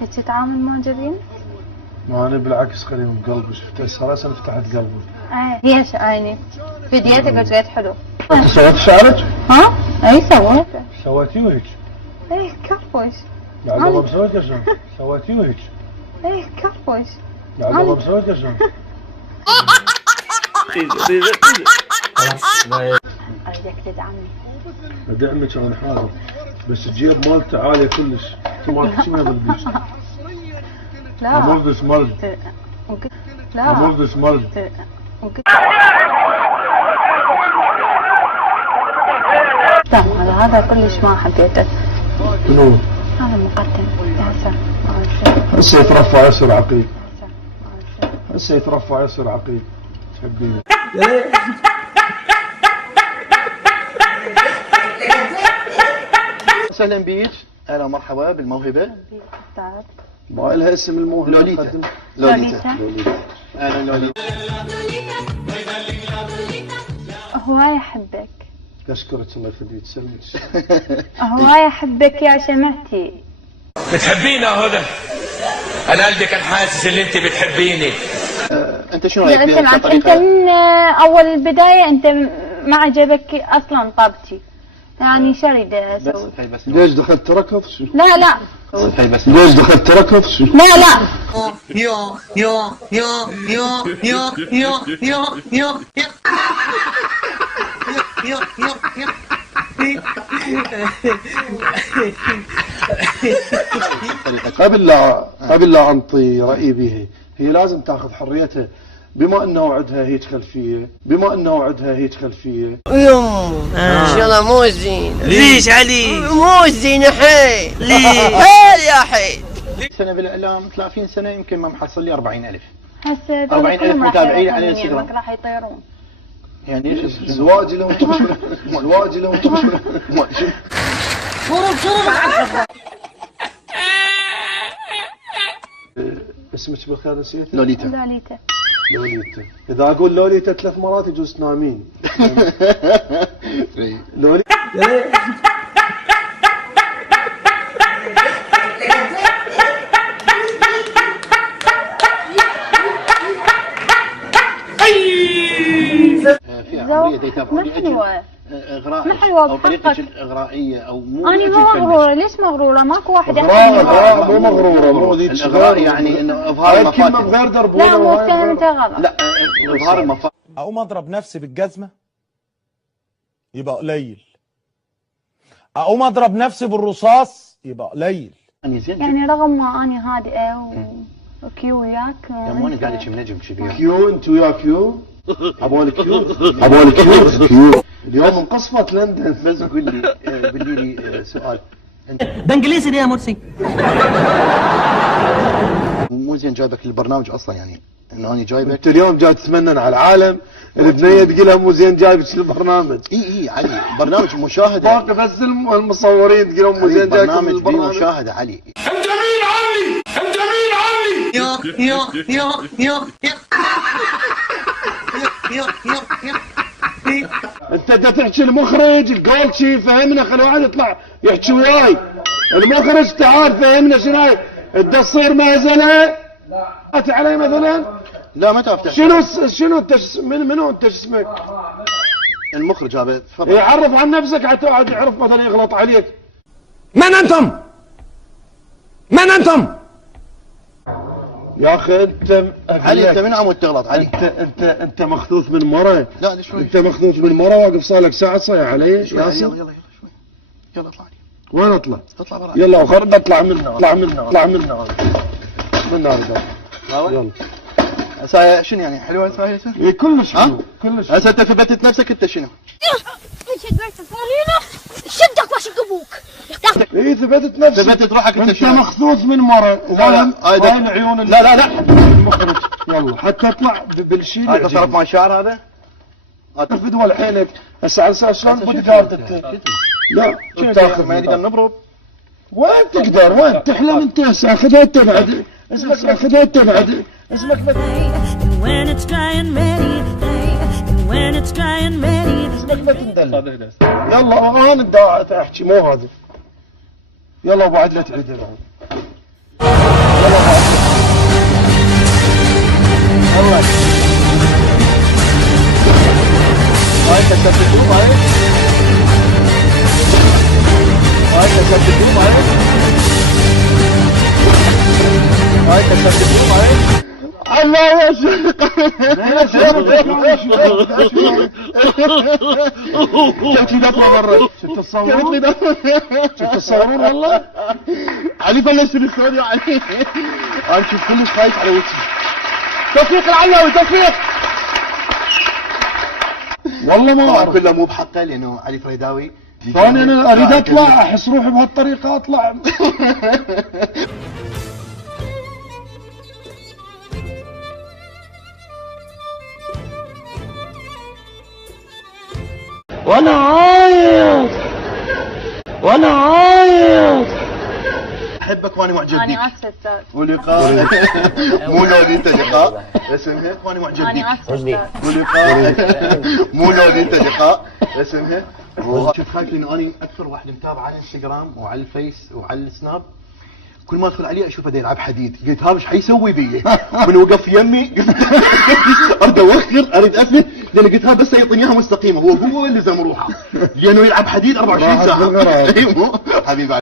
هيك تتعامل معجبين؟ ما انا بالعكس خليهم قلبي، شفت هسه راسا فتحت قلبي. هي عيني فيديوهاتك وايد حلو. سويت شعرك؟ ها؟ اي سويته. سويتيه هيك؟ اي كفوش. بعد والله مسويته شلون؟ سويتيه هيك؟ اي كفوش. بعد والله مسويته شلون؟ اريدك تدعمني. ادعمك انا حاضر، بس الجيب مالته عاليه كلش. انت مالك شو بالبيت؟ لا مرض مرض. لا مرض مرض. هذا كلش ما حبيته. شنو؟ هذا مقدم يا حسن. هسه يترفع يصير عقيد. هسه يترفع يصير عقيد. تحبيني. اهلا بيك، اهلا ومرحبا بالموهبه. ما لها اسم الموهبه؟ لوليتا. لوليتا. اهلا لوليتا. هواي احبك. اشكرك الله يخليك، تسلمك. هواي احبك يا شمعتي. بتحبينا هدى؟ انا قلبي كان حاسس ان انت بتحبيني. انت شنو رايك انت من اول البدايه انت ما عجبك اصلا طابتي، يعني شو اريد اسوي؟ ليش دخلت ركض؟ لا لا ليش دخلت ركض؟ لا لا يو يو يو يو يو يو يو يو يو يو قبل لا انطي رايي بها، هي لازم تاخذ حريتها، بما انه عندها هيك خلفيه، ان شاء الله مو زين. ليش علي؟ مو زين حيل. ليش؟ يا حيل. سنه بالاعلام 30 سنه يمكن ما محصل لي 40,000. هسه 40,000 متابعين على الانستغرام. راح يطيرون. يعني ايش زواجي لهم زواجي لهم اسمك بالخير نسيت؟ لوليتا. لوليتا. اذا اقول لوليتا 3 مرات يجوز تنامين. لوليتا. في عمليه يتابعوني حلوه. اغراء ما حلوه او طريقتك بحقك. الاغرائيه او مو انا مو مغروره. ليش مغروره؟ ماكو واحد اغراء مو مغروره. الاغراء يعني انه اظهار المفاتن. بغير دربونه. لا مو فهمت غلط. لا اظهار المفاتن. اقوم اضرب نفسي بالجزمه يبقى قليل، اقوم اضرب نفسي بالرصاص يبقى قليل. يعني رغم ما اني هادئه وكيو وياك يا مو انا قاعد اشم نجم كذي. كيو انت ويا كيو. عبالي كيو. اليوم انقصفت لندن. بس قول لي سؤال. ده انجليزي ليه يا مرسي؟ مو زين جايبك للبرنامج اصلا، يعني انه انا جايبك. انت اليوم جاي تتمنن على العالم، البنيه تقولها مو زين جايبك للبرنامج. اي علي برنامج مشاهده. باقي بس المصورين تقولون مو زين جايكم برنامج للبرنامج. مشاهده علي. انت مين علي؟ انت مين علي؟ يو يو يو يو يو يو يو. انت بدك تحكي المخرج الجول شي فهمنا، خلي واحد يطلع يحكي وياي. المخرج تعال فهمنا شنو هاي، بدها تصير مهزله؟ اتي علي مثلا؟ لا ما تعرف شنو انت منو انت شو اسمك؟ المخرج هذا تفضل. يعرف عن نفسك حتى واحد يعرف مثلا يغلط عليك. من انتم؟ من انتم؟ يا اخي انت علي انت من عمود تغلط علي؟ انت مخذوث من مره. لا ليش شوي. انت مخذوث من مره، واقف صار لك ساعه صايع علي. يلا ياسر يلا شوي. يلا اطلع علي. وين اطلع؟ اطلع برا. يلا وخرب اطلع منه من هذا. يلا هسه شنو يعني حلوه هسه؟ اي كلش حلو كلش. هسه انت ثبتت نفسك انت شنو؟ شدك واشق ابوك. اي ثبتت نفسك. ثبتت روحك انت شنو؟ انت مخصوص من مره وين عيون. لا المخرج. يلا حتى اطلع بالشيء هذا تصرف مع الشعر هذا؟ فدوى الحينك هسه على اساس شلون بوديجارد انت؟ لا تاخذ ما نقدر نضرب. وين تقدر؟ وين تحلم انت هسه؟ اخذها انت بعد اسمك اخذها انت بعد اسمك بتندل. يلا انا بدي احكي مو هذا. يلا وبعد لا تعيد الان. كسرت الدوم هاي. هاي كسرت الدوم هاي. هاي كسرت الدوم هاي. الله يشفيك. كم في دفعة مرة. شفت الصورون؟ شفت الصورون والله؟ علي فلش من السعودية علي. انا شوف كلش خايف على وجهي. توفيق العلاوي توفيق. والله ما اعرف. كله مو بحقه لانه علي فريداوي. ثاني انا اريد اطلع احس روحي بهالطريقة اطلع. وانا عايز احبك وانا معجب بيك. أنا آسفة أستاذ. ولقاء. مو لودي انت لقاء. اسمها وانا معجب بيك. أنا آسفة أستاذ. ولقاء. مو لودي انت لقاء. اسمها. شفت خايف لانه انا اكثر واحد متابع على الانستغرام وعلى الفيس وعلى السناب. كل ما ادخل عليه اشوفه دا يلعب حديد، قلت هذا ايش حيسوي بي؟ من وقف يمي اريد اوخر اريد افلت لان قلت هذا بس يعطيني اياها مستقيمه، هو اللي زم روحه لانه يلعب حديد 24 ساعه. حبيبي